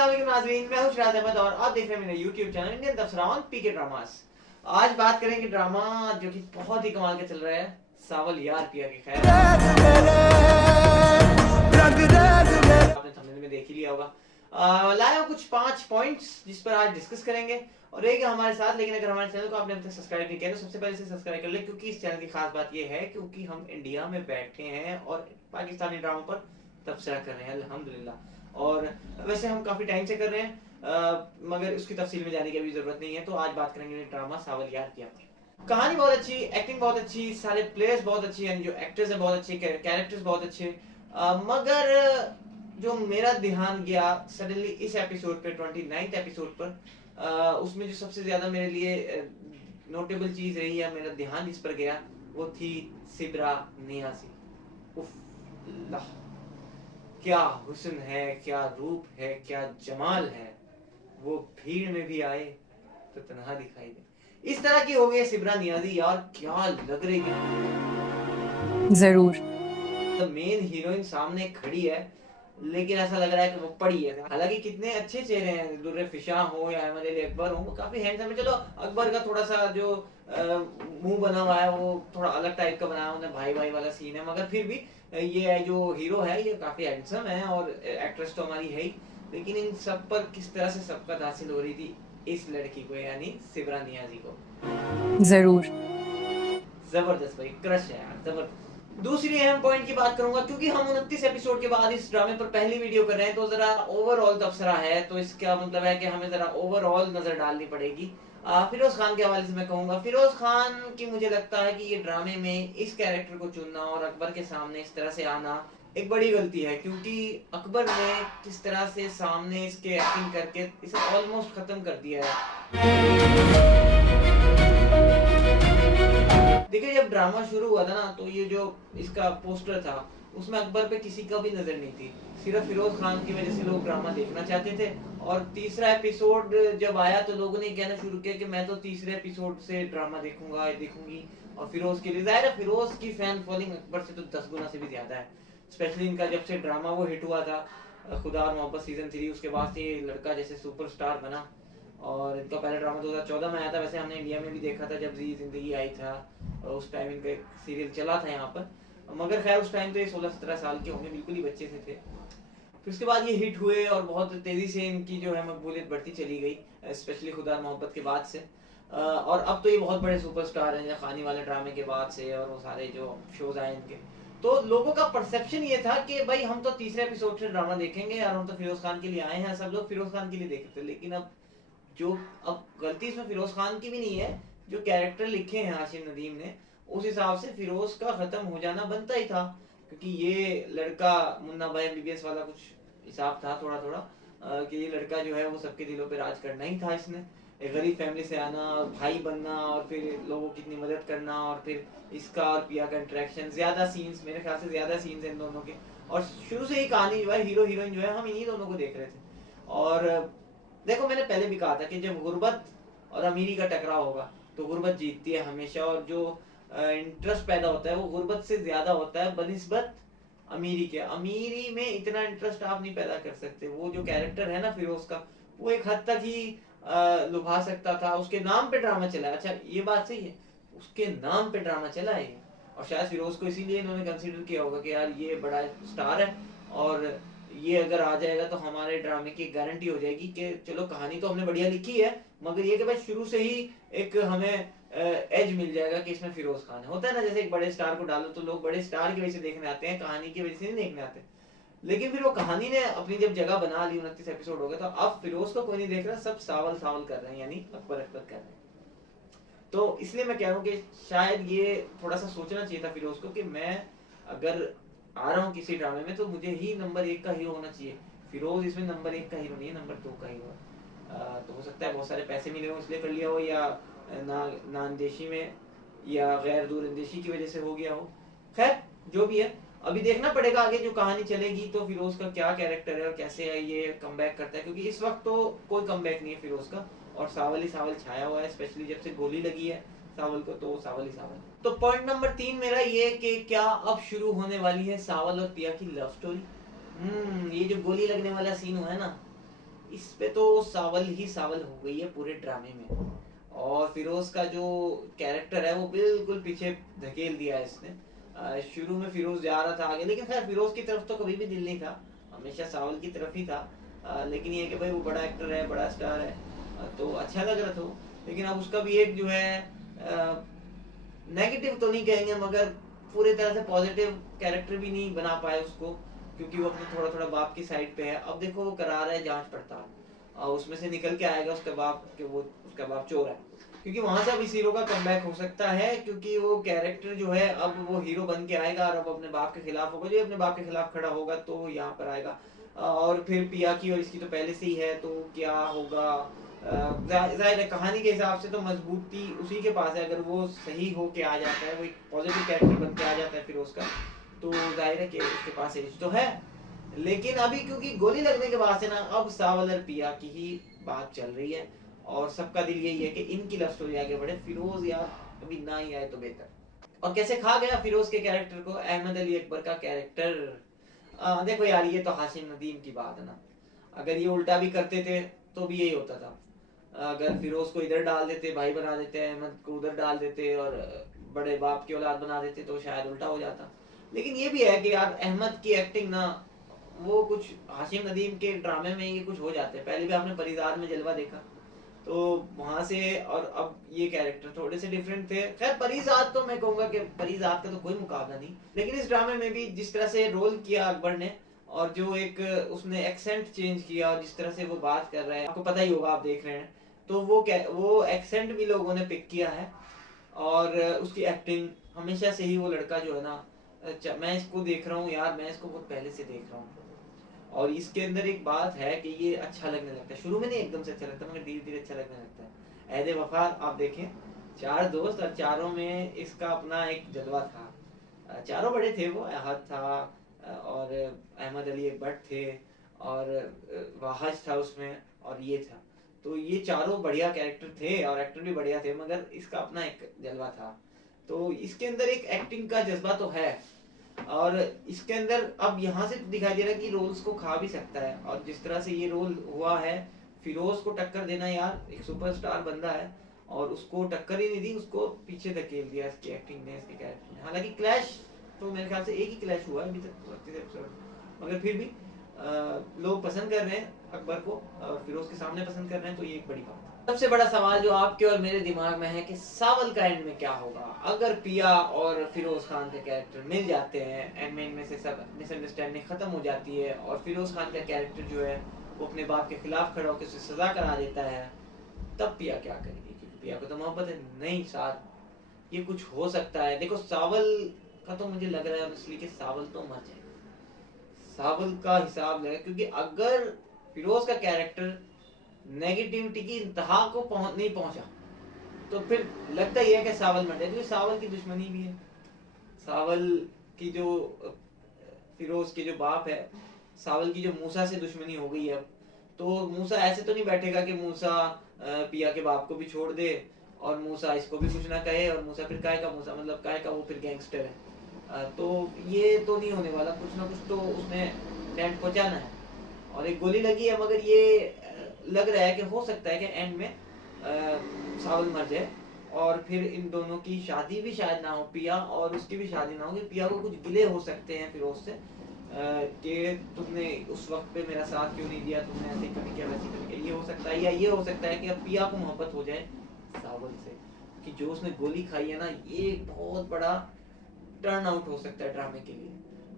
अस्सलाम वालेकुम नाज़रीन, मैं हूं शराद अहमद और आप देख रहे हैं मेरा YouTube चैनल इंडियन तबसरा ऑन पीके ड्रामास। आज बात करेंगे ड्रामा जो कि बहुत ही कमाल का चल रहा है, सावल यार पिया की खैर। आपने थंबनेल में देख ही लिया होगा। लाया हूं कुछ 5 पॉइंट्स जिस पर आज डिस्कस करेंगे और एक हमारे साथ। लेकिन अगर हमारे चैनल को आपने अब तक सब्सक्राइब नहीं किया तो सबसे पहले से सब्सक्राइब कर ले, क्योंकि इस चैनल की खास बात यह है क्योंकि हम इंडिया में बैठे हैं और पाकिस्तानी ड्रामा पर तबसरा कर रहे हैं अल्हम्दुलिल्लाह। और वैसे हम काफी टाइम से कर रहे हैं, मगर उसकी तफसील में जाने की अभी जरूरत नहीं है। तो आज बात करेंगे ड्रामा सावल यार किया। कहानी बहुत अच्छी, एक्टिंग बहुत अच्छी, सारे प्लेयर्स बहुत अच्छे, यानी जो एक्टर्स हैं बहुत अच्छे, कैरेक्टर्स बहुत अच्छे। मगर जो मेरा ध्यान गया सडनली इस एपिसोड पे, 29th एपिसोड पर, उसमें जो सबसे ज्यादा मेरे लिए नोटेबल चीज रही है, मेरा ध्यान जिस पर गया वो थी सिब्रा नियाज़ी। उफ, क्या हुस्न है, क्या रूप है, क्या जमाल है। वो भीड़ में भी आए तो तन्हा दिखाई दे। इस तरह की हो गई सिब्रा नियाज़ी यार, क्या लग रही है। जरूर मेन हीरोइन सामने खड़ी है लेकिन ऐसा लग रहा है कि वो पड़ी है। हालांकि कितने अच्छे चेहरे हैं, दुर्रे फिशा हो या अहमद अली अकबर हो, वो काफी हैंडसम है। चलो अकबर का थोड़ा सा जो मुंह बना हुआ है वो थोड़ा अलग टाइप का बनाया उन्हें, भाई भाई वाला सीन है, मगर फिर भी ये जो हीरो है ये काफी हैंडसम है और एक्ट्रेस तो हमारी है ही। लेकिन इन सब पर किस तरह से सबकत हासिल हो रही थी इस लड़की को, यानी सिब्रा नियाज़ी को। जरूर जबरदस्त भाई, क्रश है यार, जबरदस्त। दूसरी अहम पॉइंट की बात करूंगा, क्योंकि हम 29 एपिसोड के बाद इस ड्रामे पर पहली वीडियो कर रहे हैं तो जरा ओवरऑल तबसरा है, तो इसका मतलब है कि हमें जरा ओवरऑल नजर डालनी पड़ेगी। फिरोज खान के हवाले से मैं कहूंगा, फिरोज खान की मुझे लगता है कि ये ड्रामे में इस कैरेक्टर को चुनना और अकबर के सामने इस तरह से आना एक बड़ी गलती है, क्योंकि अकबर ने किस तरह से सामने इसके एक्टिंग करके इसे ऑलमोस्ट खत्म कर दिया है। देखिए जब ड्रामा शुरू हुआ था ना, तो ये जो इसका पोस्टर था उसमें अकबर पे किसी का भी नजर नहीं थी, सिर्फ फिरोज खान की वजह से लोग ड्रामा देखना चाहते थे। और तीसरा एपिसोड जब आया तो लोगों ने कहना शुरू किया कि मैं तो तीसरे एपिसोड से ड्रामा देखूंगा, देखूंगी। और फिरोज के लिए जाहिर है, फिरोज की फैन फॉलोइंग अकबर से तो 10 गुना से भी ज्यादा है। स्पेशली इनका जब से ड्रामा वो हिट हुआ था, खुदा और मोहब्बत सीजन 3, उसके बाद से ये लड़का जैसे सुपरस्टार बना। और इनका पहला ड्रामा 2014 में आया था, वैसे हमने इंडिया में भी देखा था जब जी जिंदगी आई था, और उस टाइम इनका एक सीरियल चला था यहाँ पर। मगर खैर उस टाइम तो ये 16-17 साल के होंगे, बिल्कुल ही बच्चे से थे। फिर उसके बाद ये हिट हुए और बहुत तेजी से इनकी जो है मकबूलियत बढ़ती चली गई, स्पेशली खुदा मोहब्बत के बाद से। और अब तो ये बहुत बड़े सुपरस्टार हैं, खानी वाले ड्रामे के बाद से, और वो सारे जो शोज आए इनके। तो लोगों का परसेप्शन ये था कि भाई हम तो तीसरे एपिसोड से ड्रामा देखेंगे और हम तो फिरोज खान के लिए आए हैं, सब लोग फिरोज खान के लिए देखे थे। लेकिन अब गलती इसमें फिरोज खान की भी नहीं है, जो कैरेक्टर लिखे हैं हाशिम नदीम ने, उस हिसाब से फिरोज का खत्म हो जाना बनता ही था। क्योंकि ये लड़का मुन्ना भाई एमबीबीएस वाला कुछ हिसाब था थोड़ा थोड़ा, कि ये लड़का जो है वो सबके दिलों पे राज करना ही था इसने। एक गरीब फैमिली से आना, भाई बनना, और फिर लोगों की इतनी मदद करना, और फिर इसका और पिया का इंटरेक्शन, ज्यादा सीन्स, मेरे ख्याल से ज्यादा सीन्स हैं इन दोनों के। और शुरू से ही कहानी जो है, हीरो हीरोइन जो है, हम इन्हीं दोनों को देख रहे थे। और देखो मैंने पहले भी कहा था कि जब गुर्बत और अमीरी का टकराव होगा तो गुर्बत जीतती है हमेशा, और जो इंटरेस्ट पैदा होता है वो गुर्बत से ज्यादा होता है बनिस्बत अमीरी के। अमीरी में इतना इंटरेस्ट आप नहीं पैदा कर सकते। वो जो कैरेक्टर है ना फिरोज का, वो एक हद तक ही लुभा सकता था। उसके नाम पे ड्रामा चला, अच्छा ये बात सही है, उसके नाम पे ड्रामा चला है। और शायद फिरोज को इसीलिए इन्होंने कंसीडर किया होगा कि यार ये बड़ा स्टार है और ये अगर आ जाएगा तो हमारे ड्रामे की गारंटी हो जाएगी कि चलो कहानी तो हमने बढ़िया लिखी है, मगर ये कि भाई शुरू से ही एक हमें एज मिल जाएगा कि इसमें फिरोज खान है। होता है ना, जैसे एक बड़े स्टार को डालो तो लोग बड़े स्टार की वजह से देखने आते हैं, कहानी की वजह से नहीं देखने आते। लेकिन फिर वो कहानी ने अपनी जब जगह बना ली, 29 एपिसोड हो गए, तो अब फिरोज को कोई नहीं देख रहा, सब सावल सावल कर रहे हैं, यानी अकबर अकबर कर रहे हैं। तो इसलिए मैं कह रहा हूँ कि शायद ये थोड़ा सा सोचना चाहिए था फिरोज को कि मैं अगर आ रहा हूँ किसी ड्रामे में तो मुझे ही नंबर 1 का हीरो होना चाहिए। फिरोज इसमें नंबर 1 का हीरो नहीं है, नंबर 2 का हीरो है। तो हो सकता है बहुत सारे पैसे मिले हो इसलिए कर लिया हो, या नानदेशी में या गैर दूर अंदेशी की वजह से हो गया हो। खैर जो भी है, अभी देखना पड़ेगा आगे जो कहानी चलेगी तो फिरोज का क्या कैरेक्टर है और कैसे है ये कमबैक करता है, क्योंकि इस वक्त तो कोई कमबैक नहीं है फिरोज का, और सावल ही सावल छाया हुआ है। स्पेशली जब से गोली लगी है सावल को, तो सावल ही सावल। तो पॉइंट नंबर 3 मेरा ये कि क्या अब शुरू होने वाली है सावल और पिया की लव स्टोरी। ये जो गोली लगने वाला सीन हुआ है ना, इस पे तो सावल ही सावल हो गई है पूरे ड्रामे में। और फिरोज का जो कैरेक्टर है वो बिल्कुल पीछे धकेल दिया है इसने। शुरू में फिरोज जा रहा था आगे, लेकिन खैर फिरोज की तरफ तो कभी भी दिल नहीं था, हमेशा सावल की तरफ ही था। लेकिन ये कि भाई वो बड़ा एक्टर है, बड़ा स्टार है, तो अच्छा लग रहा था। लेकिन अब उसका भी एक जो है नेगेटिव तो नहीं कहेंगे, मगर पूरी तरह से पॉजिटिव कैरेक्टर भी नहीं बना पाए उसको, क्योंकि वो अपने थोड़ा थोड़ा बाप की साइड पे है। अब देखो वो करा रहा है जांच पड़ताल, और उसमें से निकल के आएगा उसका बाप कि वो उसका बाप चोर है, क्योंकि वहां से अब इस हीरो का कमबैक हो सकता है, क्योंकि वो कैरेक्टर जो है अब वो हीरो बन के आएगा और अब अपने बाप के खिलाफ होगा। जो अपने बाप के खिलाफ खड़ा होगा तो यहाँ पर आएगा। और फिर पिया की और इसकी तो पहले से ही है, तो क्या होगा। जाहिर है कहानी के हिसाब से तो मजबूती उसी के पास है, अगर वो सही हो के आ जाता है, वो एक पॉजिटिव कैरेक्टर बन के आ जाता है फिरोज का, तो जाहिर है कि उसके पास एज तो है। लेकिन अभी क्योंकि गोली लगने के बाद से ना अब सावल और पिया की ही बात चल रही है, और सबका दिल यही है कि इनकी लव स्टोरी आगे बढ़े। फिरोज यार अभी ना ही आए तो बेहतर। और कैसे खा गया फिरोज के कैरेक्टर को अहमद अली अकबर का कैरेक्टर। देखो यार ये तो हाशिम नदीम की बात है ना, अगर ये उल्टा भी करते थे तो भी यही होता था। अगर फिरोज को इधर डाल देते, भाई बना देते, अहमद को उधर डाल देते और बड़े बाप की औलाद बना देते, तो शायद उल्टा हो जाता। लेकिन ये भी है कि यार अहमद की एक्टिंग ना, वो कुछ हाशिम नदीम के ड्रामे में ये कुछ हो जाते हैं। पहले भी आपने परिजार में जलवा देखा, तो वहां से और अब ये कैरेक्टर थोड़े से डिफरेंट थे। खैर परिजात तो मैं कहूंगा कि परिजात का तो कोई मुकाबला नहीं, लेकिन इस ड्रामे में भी जिस तरह से रोल किया अकबर ने, और जो एक उसने एक्सेंट चेंज किया और जिस तरह से वो बात कर रहा है, आपको पता ही होगा, आप देख रहे हैं, तो वो एक्सेंट भी लोगों ने पिक किया है। और उसकी एक्टिंग हमेशा से ही, वो लड़का जो है ना, मैं इसको देख रहा हूँ यार, मैं इसको बहुत पहले से देख रहा हूँ। और इसके अंदर एक बात है कि ये अच्छा लगने लगता है, शुरू में नहीं एकदम से अच्छा लगता, मगर धीरे धीरे अच्छा लगने लगता है। ऐदे वफा आप देखें, 4 दोस्त और चारों में इसका अपना एक जलवा था। चारों बड़े थे, वो अहद था, और अहमद अली अकबर थे, और वाहज था उसमें, और ये था। तो ये चारों बढ़िया कैरेक्टर थे और एक्टर भी बढ़िया थे, मगर इसका अपना एक जलवा था। तो इसके अंदर एक एक्टिंग का जज्बा तो है, और इसके अंदर अब यहाँ से दिखाई दे रहा है कि रोल्स को खा भी सकता है। और जिस तरह से ये रोल हुआ है, फिरोज को टक्कर देना, यार एक सुपरस्टार बंदा है और उसको टक्कर ही नहीं दी, उसको पीछे धकेल दिया इसकी एक्टिंग ने, इसके कैरेक्टर ने। हालांकि क्लैश तो मेरे ख्याल से एक ही क्लैश हुआ है अभी तक, मगर फिर भी लोग पसंद कर रहे हैं अकबर को और फिरोज के सामने पसंद कर रहे हैं, तो ये एक बड़ी बात है। सबसे बड़ा सवाल जो आपके और मेरे दिमाग में है कि सावल का एंड में क्या होगा। अगर पिया और फिरोज खान के कैरेक्टर मिल जाते हैं, एंड में इनमें से सब मिसअंडरस्टैंडिंग खत्म हो जाती है और फिरोज खान का कैरेक्टर जो है वो अपने बाप के खिलाफ खड़ा होकर उसे सजा करा देता है, तब पिया क्या करेगी? क्योंकि पिया को तो मोहब्बत है नहीं साथ, ये कुछ हो सकता है। देखो सावल का तो मुझे लग रहा है इसलिए कि सावल तो मर जाएगा, सावल का हिसाब लगा, क्योंकि अगर फिरोज का कैरेक्टर नेगेटिविटी की इंतहा को नहीं पहुंचा, तो फिर लगता ही है कि सावल मर जाए, क्योंकि सावल की दुश्मनी भी है। सावल की जो फिरोज के जो बाप है, सावल की जो मूसा से दुश्मनी हो गई है अब, तो मूसा ऐसे तो नहीं बैठेगा कि मूसा पिया के बाप को भी छोड़ दे और मूसा इसको भी कुछ ना कहे, और मूसा फिर काय का मूसा, मतलब काय का वो फिर गैंगस्टर है। तो ये तो नहीं होने वाला, कुछ ना कुछ तो उसने डेंट पहुंचाना है। और एक गोली लगी है, मगर ये लग रहा है कि हो सकता है कि एंड में सावल मर जाए और फिर इन दोनों की शादी भी शायद ना हो, पिया और उसकी भी शादी ना हो, कि पिया को कुछ गिले हो सकते हैं फिरोज से कि तुमने उस वक्त पे मेरा साथ क्यों नहीं दिया, तुमने ऐसे क्यों नहीं किया, वैसे क्यों नहीं किया। ये हो सकता है, या ये हो सकता है कि अब पिया को मोहब्बत हो जाए सावल से, कि जो उसने गोली खाई है ना, ये बहुत बड़ा टर्न आउट हो सकता है ड्रामे के लिए।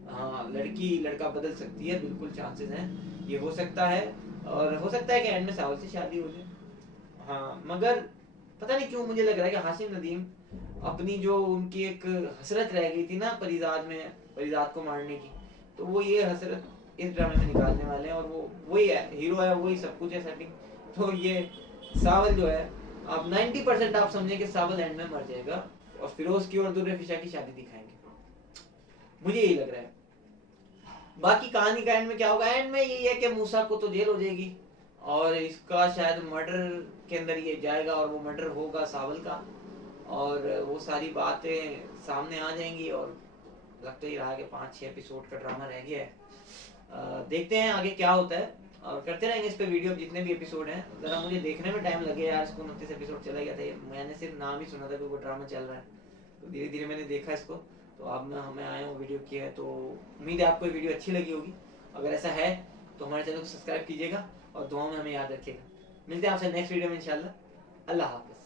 हाँ, लड़की लड़का बदल सकती है, बिल्कुल चांसेस हैं, ये हो सकता है। और हो सकता है कि एंड में सावल से शादी हो जाए। हाँ, मगर पता नहीं क्यों मुझे लग रहा है कि हाशिम नदीम अपनी जो उनकी एक हसरत रह गई थी ना परिजात में, परिजात को मारने की, तो वो ये हसरत इस ड्रामे में निकालने वाले हैं। और वो वही है, हीरो है, वही सब कुछ है सेटिंग। तो ये सावल जो है, आप 90% आप समझे कि सावल एंड में मर जाएगा और फिरोज की और दुर्रे फिशा की शादी दिखाएंगे, मुझे यही लग रहा है। बाकी कहानी का एंड में क्या होगा, एंड में यही है कि मूसा को तो जेल हो जाएगी और इसका शायद मर्डर के अंदर ये जाएगा और वो मर्डर होगा सावल का, और वो सारी बातें सामने आ जाएंगी। और लगता ही रहा कि 5-6 एपिसोड का ड्रामा रह गया है। देखते हैं आगे क्या होता है। और करते रहेंगे इस पे वीडियो जितने भी एपिसोड हैं। जरा मुझे देखने में टाइम लगे यार, इसको 29 एपिसोड चला गया था ये, मैंने सिर्फ नाम ही सुना था कि वो ड्रामा चल रहा है, तो धीरे धीरे मैंने देखा इसको, तो अब मैं हमें आया हूँ वीडियो किया है। तो उम्मीद है आपको ये वीडियो अच्छी लगी होगी, अगर ऐसा है तो हमारे चैनल को सब्सक्राइब कीजिएगा और दुआओं में हमें याद रखिएगा। मिलते हैं आपसे नेक्स्ट वीडियो में इंशाल्लाह। अल्लाह हाफिज़।